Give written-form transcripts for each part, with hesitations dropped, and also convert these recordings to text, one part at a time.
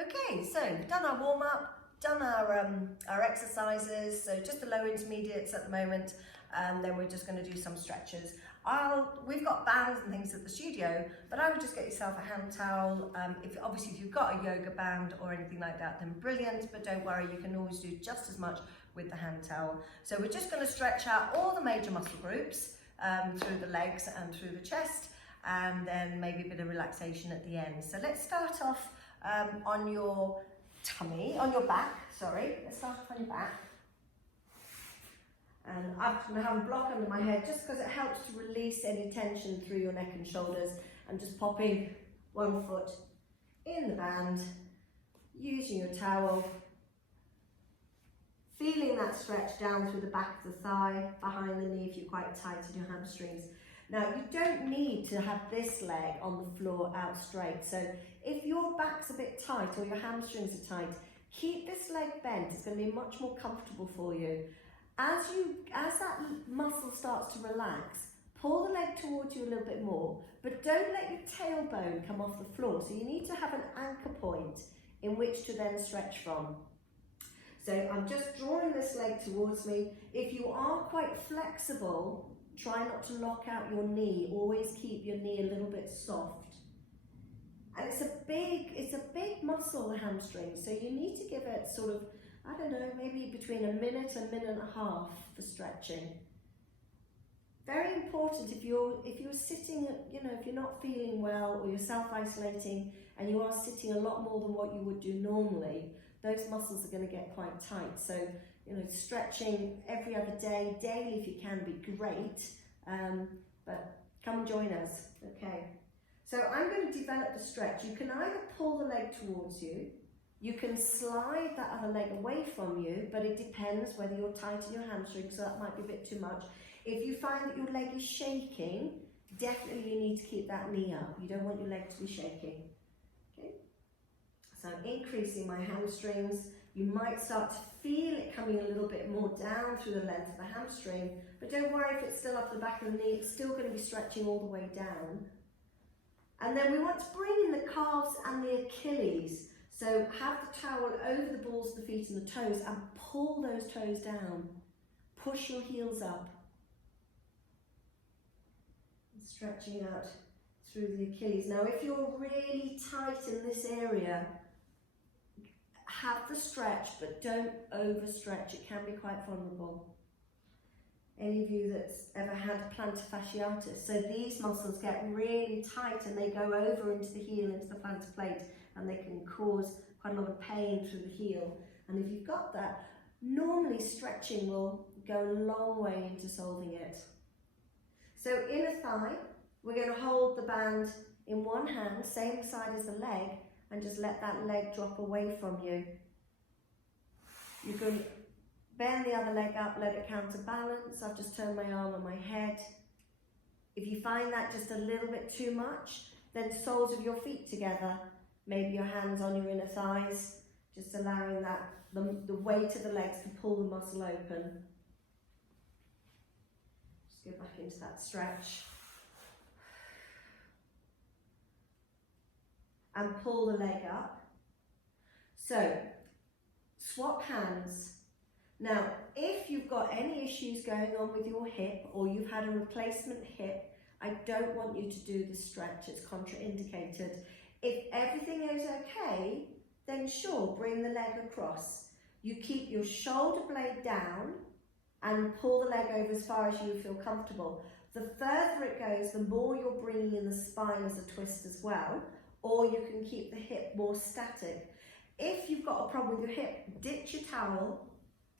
Okay, so we've done our warm-up, done our exercises, so just the low intermediates at the moment, and then we're just going to do some stretches. We've got bands and things at the studio, but I would just get yourself a hand towel. Obviously if you've got a yoga band or anything like that, then brilliant, but don't worry, you can always do just as much with the hand towel. So we're just going to stretch out all the major muscle groups through the legs and through the chest, and then maybe a bit of relaxation at the end. So let's start off on your back, let's start off on your back. And I'm going to have a block under my head just because it helps to release any tension through your neck and shoulders, and just popping one foot in the band, using your towel, feeling that stretch down through the back of the thigh, behind the knee if you're quite tight in your hamstrings. Now, you don't need to have this leg on the floor out straight. So if your back's a bit tight or your hamstrings are tight, keep this leg bent. It's going to be much more comfortable for you. As that muscle starts to relax, pull the leg towards you a little bit more, but don't let your tailbone come off the floor. So you need to have an anchor point in which to then stretch from. So I'm just drawing this leg towards me. If you are quite flexible, try not to lock out your knee. Always keep your knee a little bit soft. And it's a big muscle, the hamstring. So you need to give it sort of, I don't know, maybe between a minute and a half for stretching. Very important if you're sitting, if you're not feeling well or you're self-isolating and you are sitting a lot more than what you would do normally, those muscles are going to get quite tight. So, stretching every other day, daily if you can, be great. But come join us, okay? So I'm going to develop the stretch. You can either pull the leg towards you, you can slide that other leg away from you, but it depends whether you're tight in your hamstring, so that might be a bit too much. If you find that your leg is shaking, definitely you need to keep that knee up. You don't want your leg to be shaking. Okay? So I'm increasing my hamstrings. You might start to feel it coming a little bit more down through the length of the hamstring, but don't worry if it's still up the back of the knee, it's still going to be stretching all the way down. And then we want to bring in the calves and the Achilles. So have the towel over the balls of the feet and the toes and pull those toes down. Push your heels up. And stretching out through the Achilles. Now if you're really tight in this area, have the stretch, but don't overstretch. It can be quite vulnerable. Any of you that's ever had plantar fasciitis, so these muscles get really tight and they go over into the heel, into the plantar plate, and they can cause quite a lot of pain through the heel. And if you've got that, normally stretching will go a long way into solving it. So inner thigh, we're going to hold the band in one hand, same side as the leg, and just let that leg drop away from you. You can bend the other leg up, let it counterbalance. I've just turned my arm on my head. If you find that just a little bit too much, then soles of your feet together, maybe your hands on your inner thighs, just allowing that the weight of the legs to pull the muscle open. Just go back into that stretch. And pull the leg up. So, swap hands. Now, if you've got any issues going on with your hip or you've had a replacement hip, I don't want you to do the stretch, it's contraindicated. If everything is okay, then sure, bring the leg across. You keep your shoulder blade down and pull the leg over as far as you feel comfortable. The further it goes, the more you're bringing in the spine as a twist as well, or you can keep the hip more static. If you've got a problem with your hip, ditch your towel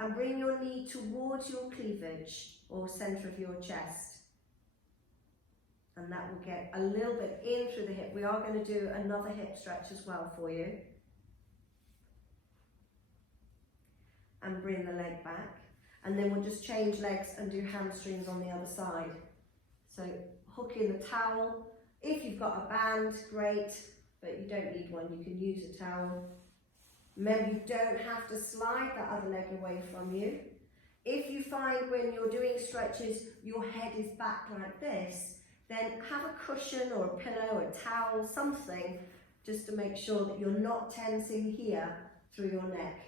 and bring your knee towards your cleavage or centre of your chest. And that will get a little bit in through the hip. We are going to do another hip stretch as well for you. And bring the leg back. And then we'll just change legs and do hamstrings on the other side. So hook in the towel. If you've got a band, great, but you don't need one, you can use a towel. Remember, you don't have to slide that other leg away from you. If you find when you're doing stretches, your head is back like this, then have a cushion or a pillow or a towel, something just to make sure that you're not tensing here through your neck.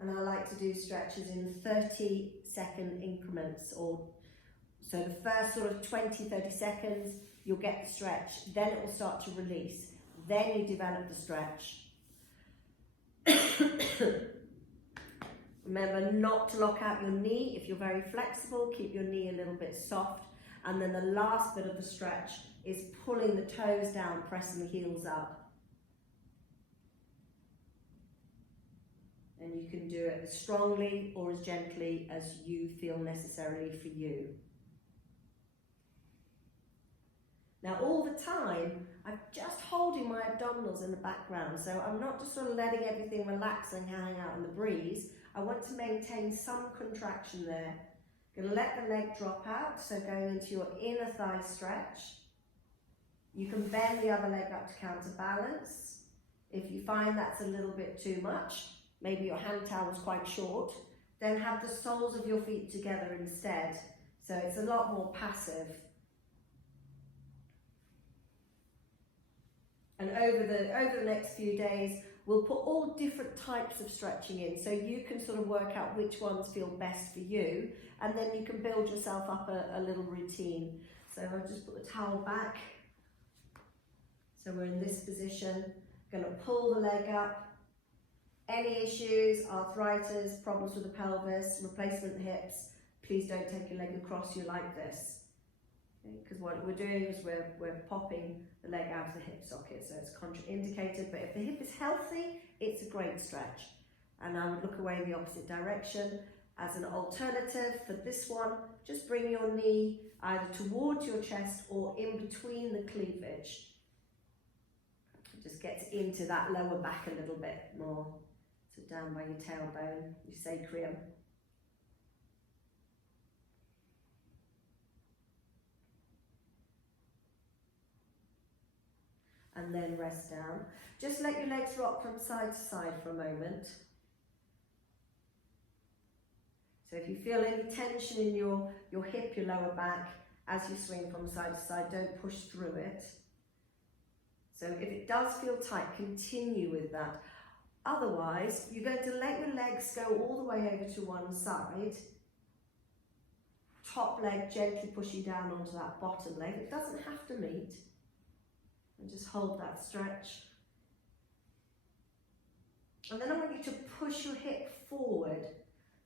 And I like to do stretches in 30-second increments, or so the first sort of 20-30 seconds you'll get the stretch, then it will start to release, then you develop the stretch. Remember not to lock out your knee. If you're very flexible, keep your knee a little bit soft, and then the last bit of the stretch is pulling the toes down, pressing the heels up. And you can do it as strongly or as gently as you feel necessarily for you. Now all the time, I'm just holding my abdominals in the background, so I'm not just sort of letting everything relax and hang out in the breeze. I want to maintain some contraction there. Going to let the leg drop out, so going into your inner thigh stretch. You can bend the other leg up to counterbalance. If you find that's a little bit too much, maybe your hand towel is quite short, then have the soles of your feet together instead. So it's a lot more passive. And over the next few days, we'll put all different types of stretching in, so you can sort of work out which ones feel best for you, and then you can build yourself up a little routine. So I'll just put the towel back. So we're in this position, going to pull the leg up. Any issues, arthritis, problems with the pelvis, replacement hips, please don't take your leg across you like this. Because what we're doing is we're popping the leg out of the hip socket, so it's contraindicated, but if the hip is healthy, it's a great stretch. And I would look away in the opposite direction. As an alternative for this one, just bring your knee either towards your chest or in between the cleavage. It just gets into that lower back a little bit more. So down by your tailbone, your sacrum. And then rest down. Just let your legs rock from side to side for a moment. So if you feel any tension in your hip, your lower back, as you swing from side to side, don't push through it. So if it does feel tight, continue with that. Otherwise, you're going to let your legs go all the way over to one side. Top leg gently pushing down onto that bottom leg. It doesn't have to meet. And just hold that stretch. And then I want you to push your hip forward.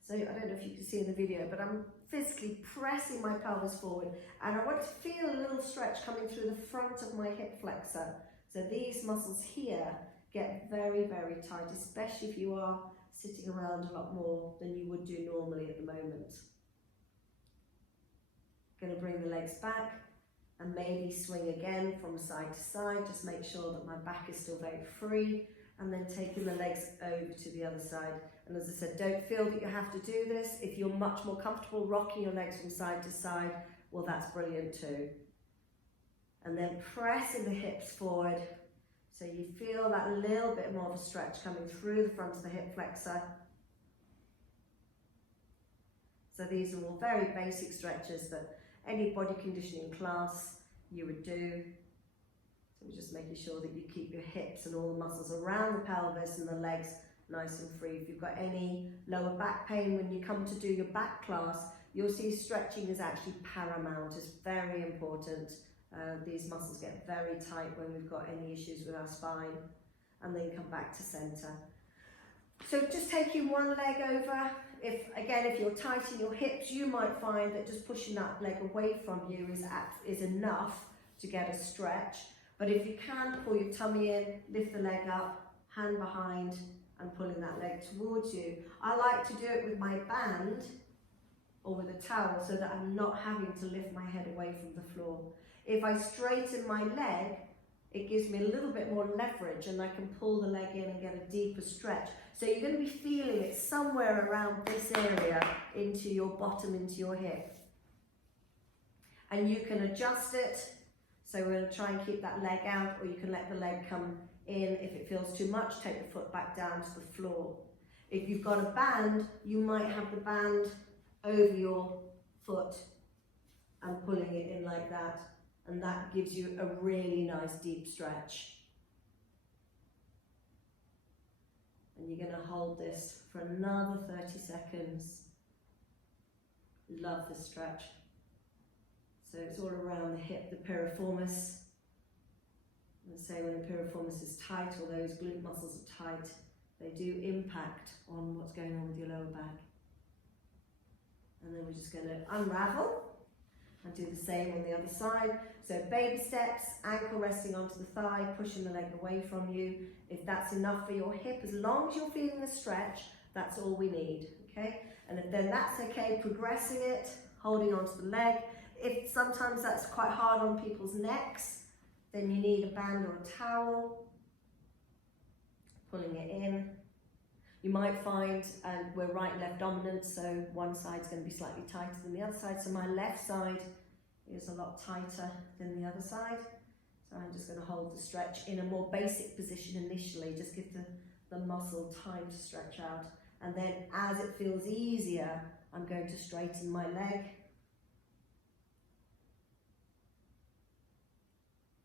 So I don't know if you can see in the video, but I'm physically pressing my pelvis forward, and I want to feel a little stretch coming through the front of my hip flexor. So these muscles here get very, very tight, especially if you are sitting around a lot more than you would do normally at the moment. Going to bring the legs back and maybe swing again from side to side. Just make sure that my back is still very free, and then taking the legs over to the other side. And as I said, don't feel that you have to do this. If you're much more comfortable rocking your legs from side to side, well, that's brilliant too. And then pressing the hips forward, so you feel that little bit more of a stretch coming through the front of the hip flexor. So these are all very basic stretches that any body conditioning class you would do. So we're just making sure that you keep your hips and all the muscles around the pelvis and the legs nice and free. If you've got any lower back pain when you come to do your back class, you'll see stretching is actually paramount. It's very important. These muscles get very tight when we've got any issues with our spine, and then come back to center. So just taking one leg over. If you're tight in your hips, you might find that just pushing that leg away from you is enough to get a stretch. But if you can, pull your tummy in, lift the leg up, hand behind, and pulling that leg towards you. I like to do it with my band or with a towel so that I'm not having to lift my head away from the floor. If I straighten my leg, it gives me a little bit more leverage, and I can pull the leg in and get a deeper stretch. So you're going to be feeling it somewhere around this area, into your bottom, into your hip. And you can adjust it. So we're going to try and keep that leg out, or you can let the leg come in. If it feels too much, take the foot back down to the floor. If you've got a band, you might have the band over your foot and pulling it in like that. and that gives you a really nice deep stretch. And you're going to hold this for another 30 seconds. Love this stretch. So it's all around the hip, the piriformis. And say when the piriformis is tight, or those glute muscles are tight, they do impact on what's going on with your lower back. And then we're just going to unravel and do the same on the other side. So baby steps, ankle resting onto the thigh, pushing the leg away from you. If that's enough for your hip, as long as you're feeling the stretch, that's all we need, okay? And if then that's okay, progressing it, holding onto the leg. If sometimes that's quite hard on people's necks, then you need a band or a towel, pulling it in. You might find, and we're right and left dominant, so one side's going to be slightly tighter than the other side. So my left side is a lot tighter than the other side. So I'm just going to hold the stretch in a more basic position initially, just give the muscle time to stretch out. And then as it feels easier, I'm going to straighten my leg.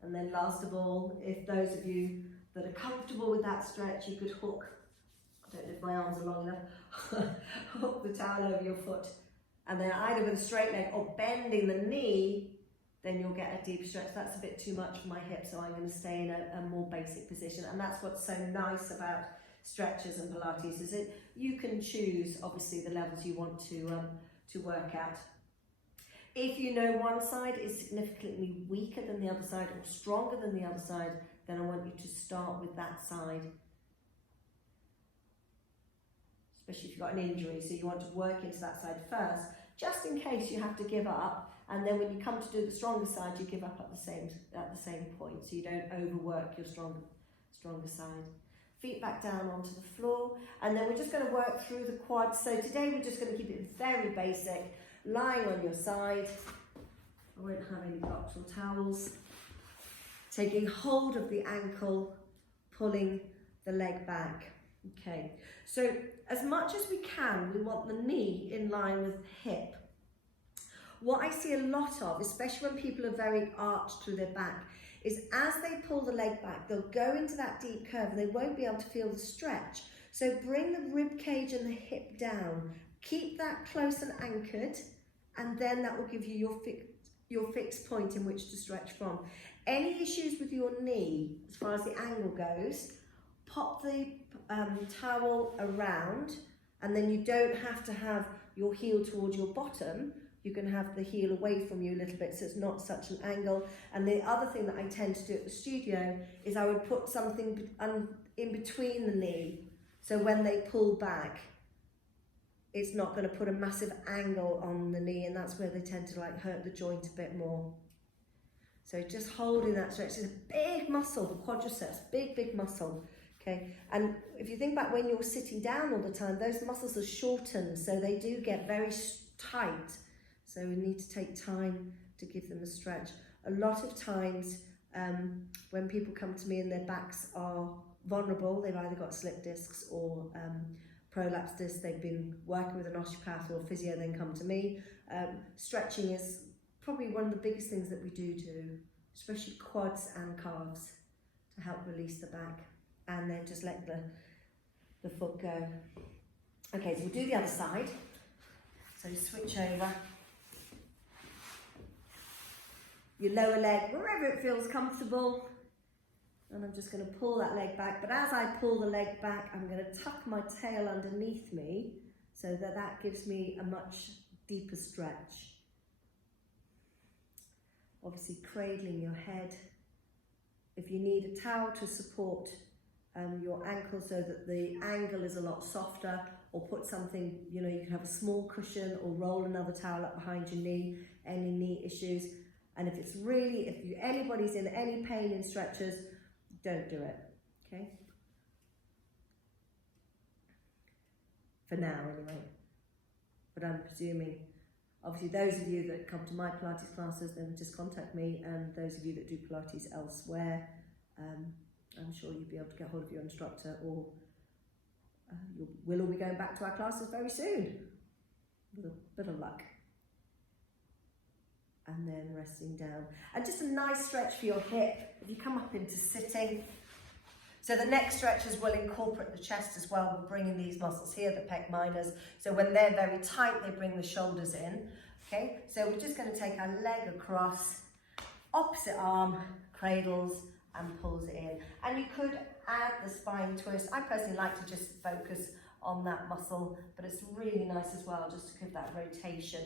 And then last of all, if those of you that are comfortable with that stretch, you could hook, I don't know if my arms are long enough, hook the towel over your foot. And then either with a straight leg or bending the knee, then you'll get a deep stretch. That's a bit too much for my hip, so I'm going to stay in a more basic position. And that's what's so nice about stretches and Pilates, is that you can choose, obviously, the levels you want to work out. If you know one side is significantly weaker than the other side or stronger than the other side, then I want you to start with that side. Especially if you've got an injury, so you want to work into that side first, just in case you have to give up, and then when you come to do the stronger side, you give up at the same point, so you don't overwork your stronger side. Feet back down onto the floor, and then we're just going to work through the quads. So today we're just going to keep it very basic, lying on your side. I won't have any blocks or towels. Taking hold of the ankle, pulling the leg back. Okay, so as much as we can, we want the knee in line with the hip. What I see a lot of, especially when people are very arched through their back, is as they pull the leg back, they'll go into that deep curve and they won't be able to feel the stretch. So bring the rib cage and the hip down. Keep that close and anchored, and then that will give you your fixed point in which to stretch from. Any issues with your knee, as far as the angle goes, pop the towel around, and then you don't have to have your heel towards your bottom. You can have the heel away from you a little bit, so it's not such an angle. And the other thing that I tend to do at the studio is I would put something in between the knee, so when they pull back, it's not going to put a massive angle on the knee, and that's where they tend to like hurt the joint a bit more. So just holding that stretch. It's a big muscle, the quadriceps, big muscle. Okay, and if you think back when you're sitting down all the time, those muscles are shortened, so they do get very tight. So we need to take time to give them a stretch. A lot of times when people come to me and their backs are vulnerable, they've either got slip discs or prolapse discs, they've been working with an osteopath or physio, then come to me. Stretching is probably one of the biggest things that we do, especially quads and calves, to help release the back, and then just let the foot go. Okay, so we'll do the other side. So switch over. Your lower leg, wherever it feels comfortable. And I'm just going to pull that leg back. But as I pull the leg back, I'm going to tuck my tail underneath me so that that gives me a much deeper stretch. Obviously cradling your head. If you need a towel to support your ankle so that the angle is a lot softer, or put something, you can have a small cushion or roll another towel up behind your knee, any knee issues. And if anybody's in any pain in stretches, don't do it, okay? For now, anyway. But I'm presuming, obviously those of you that come to my Pilates classes, then just contact me, and those of you that do Pilates elsewhere, I'm sure you'll be able to get hold of your instructor, or we'll all be going back to our classes very soon, with a bit of luck. and then resting down. And just a nice stretch for your hip if you come up into sitting. So the neck stretches will incorporate the chest as well. We're bringing these muscles here, the pec minors. So when they're very tight, they bring the shoulders in. Okay, so we're just going to take our leg across, opposite arm, cradles and pulls it in. And you could add the spine twist. I personally like to just focus on that muscle, but it's really nice as well just to give that rotation.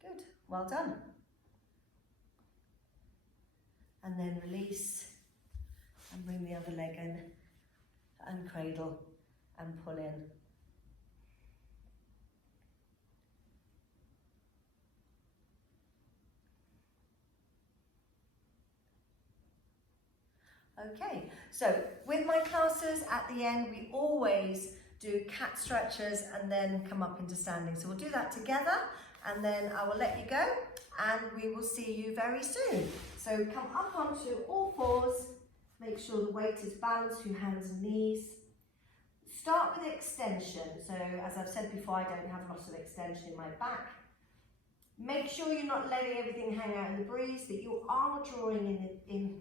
Good, well done. And then release and bring the other leg in and cradle and pull in. Okay, so with my classes at the end, we always do cat stretches and then come up into standing. So we'll do that together and then I will let you go and we will see you very soon. So come up onto all fours, make sure the weight is balanced through hands and knees. Start with extension. So as I've said before, I don't have lots of extension in my back. Make sure you're not letting everything hang out in the breeze, that you are drawing in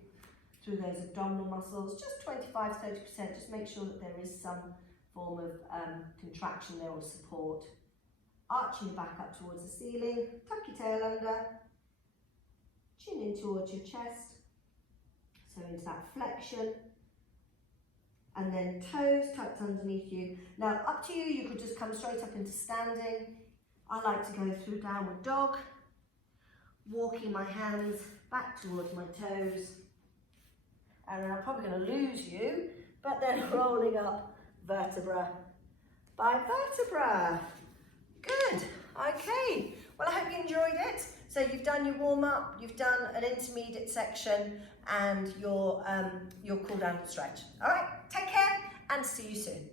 through those abdominal muscles, just 25–30%, just make sure that there is some form of contraction there or support. Arching your back up towards the ceiling, tuck your tail under, chin in towards your chest, so into that flexion, and then toes tucked underneath you. Now up to you, you could just come straight up into standing. I like to go through downward dog, walking my hands back towards my toes, and then I'm probably going to lose you, but then rolling up vertebra by vertebra. Good, okay. Well, I hope you enjoyed it. So you've done your warm up, you've done an intermediate section and your cool down stretch. All right, take care and see you soon.